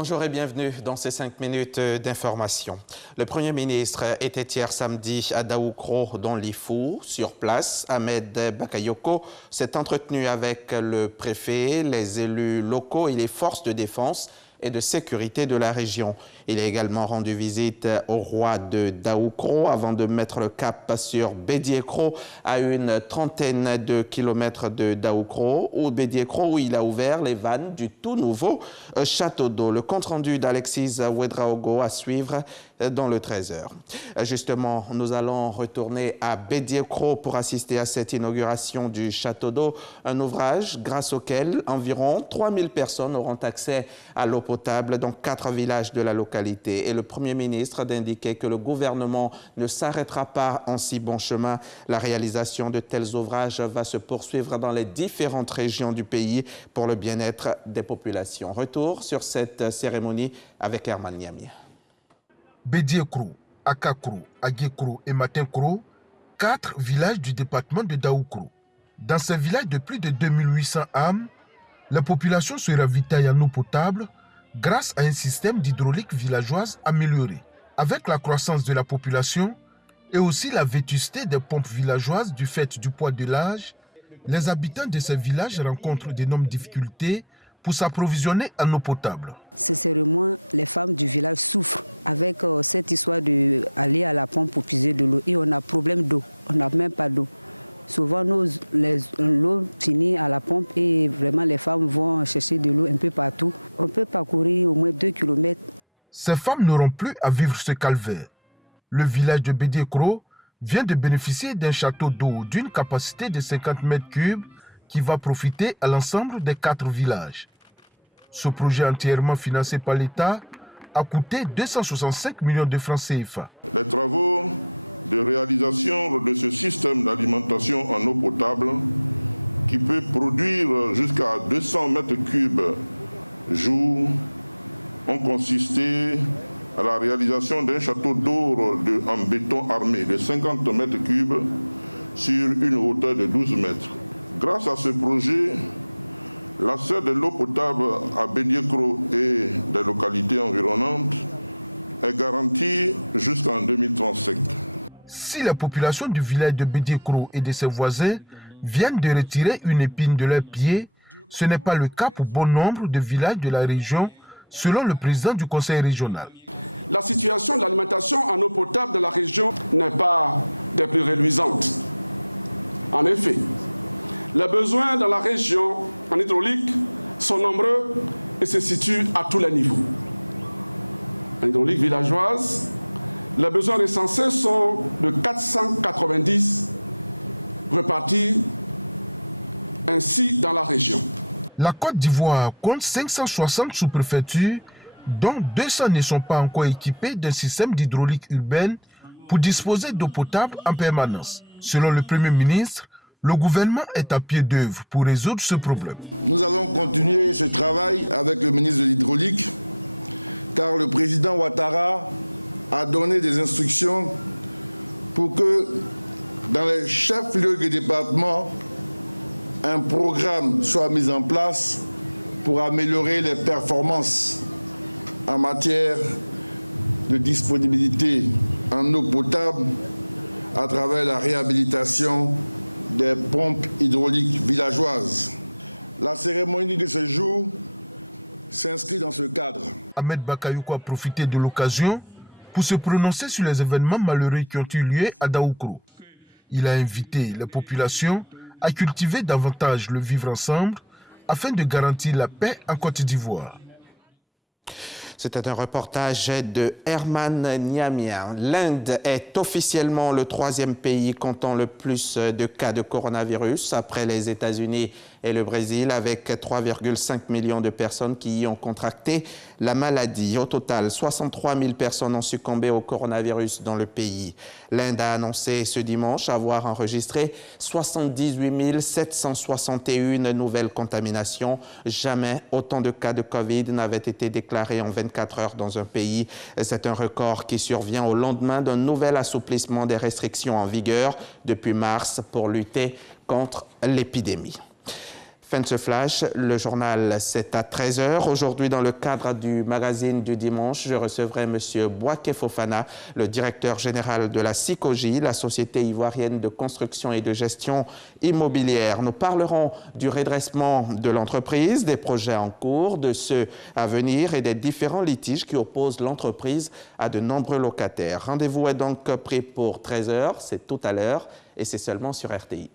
Bonjour et bienvenue dans ces 5 minutes d'information. Le Premier ministre était hier samedi à Daoukro, dans l'Ifou. Sur place, Ahmed Bakayoko s'est entretenu avec le préfet, les élus locaux et les forces de défense et de sécurité de la région. Il a également rendu visite au roi de Daoukro avant de mettre le cap sur Bédiékro, à une trentaine de kilomètres de Daoukro, où il a ouvert les vannes du tout nouveau château d'eau. Le compte-rendu d'Alexis Ouedraogo à suivre dans le 13h. Justement, nous allons retourner à Bédiékro pour assister à cette inauguration du château d'eau, un ouvrage grâce auquel environ 3000 personnes auront accès à l'eau potable dans 4 villages de la localité. Et le Premier ministre d'indiquer que le gouvernement ne s'arrêtera pas en si bon chemin. La réalisation de tels ouvrages va se poursuivre dans les différentes régions du pays pour le bien-être des populations. Retour sur cette cérémonie avec Herman Niamia. Bédiékro, Akakro, Aguékro et Matinkro, 4 villages du département de Daoukro. Dans ces villages de plus de 2800 âmes, la population se ravitaille en eau potable grâce à un système d'hydraulique villageoise amélioré. Avec la croissance de la population et aussi la vétusté des pompes villageoises du fait du poids de l'âge, les habitants de ces villages rencontrent d'énormes difficultés pour s'approvisionner en eau potable. Ces femmes n'auront plus à vivre ce calvaire. Le village de Bédiékro vient de bénéficier d'un château d'eau d'une capacité de 50 mètres cubes qui va profiter à l'ensemble des 4 villages. Ce projet entièrement financé par l'État a coûté 265 millions de francs CFA. Si la population du village de Bédiékro et de ses voisins viennent de retirer une épine de leurs pieds, ce n'est pas le cas pour bon nombre de villages de la région, selon le président du conseil régional. La Côte d'Ivoire compte 560 sous-préfectures, dont 200 ne sont pas encore équipées d'un système d'hydraulique urbaine pour disposer d'eau potable en permanence. Selon le Premier ministre, le gouvernement est à pied d'œuvre pour résoudre ce problème. Ahmed Bakayoko a profité de l'occasion pour se prononcer sur les événements malheureux qui ont eu lieu à Daoukro. Il a invité les populations à cultiver davantage le vivre ensemble afin de garantir la paix en Côte d'Ivoire. C'était un reportage de Herman Niamia. L'Inde est officiellement le 3e pays comptant le plus de cas de coronavirus après les États-Unis et le Brésil, avec 3,5 millions de personnes qui y ont contracté la maladie. Au total, 63 000 personnes ont succombé au coronavirus dans le pays. L'Inde a annoncé ce dimanche avoir enregistré 78 761 nouvelles contaminations. Jamais autant de cas de Covid n'avaient été déclarés en 24 heures dans un pays. C'est un record qui survient au lendemain d'un nouvel assouplissement des restrictions en vigueur depuis mars pour lutter contre l'épidémie. Fin de ce flash, le journal c'est à 13 h. Aujourd'hui, dans le cadre du magazine du dimanche, je recevrai M. Boaké Fofana, le directeur général de la SICOGI, la Société ivoirienne de construction et de gestion immobilière. Nous parlerons du redressement de l'entreprise, des projets en cours, de ceux à venir et des différents litiges qui opposent l'entreprise à de nombreux locataires. Rendez-vous est donc pris pour 13 h, c'est tout à l'heure et c'est seulement sur RTI.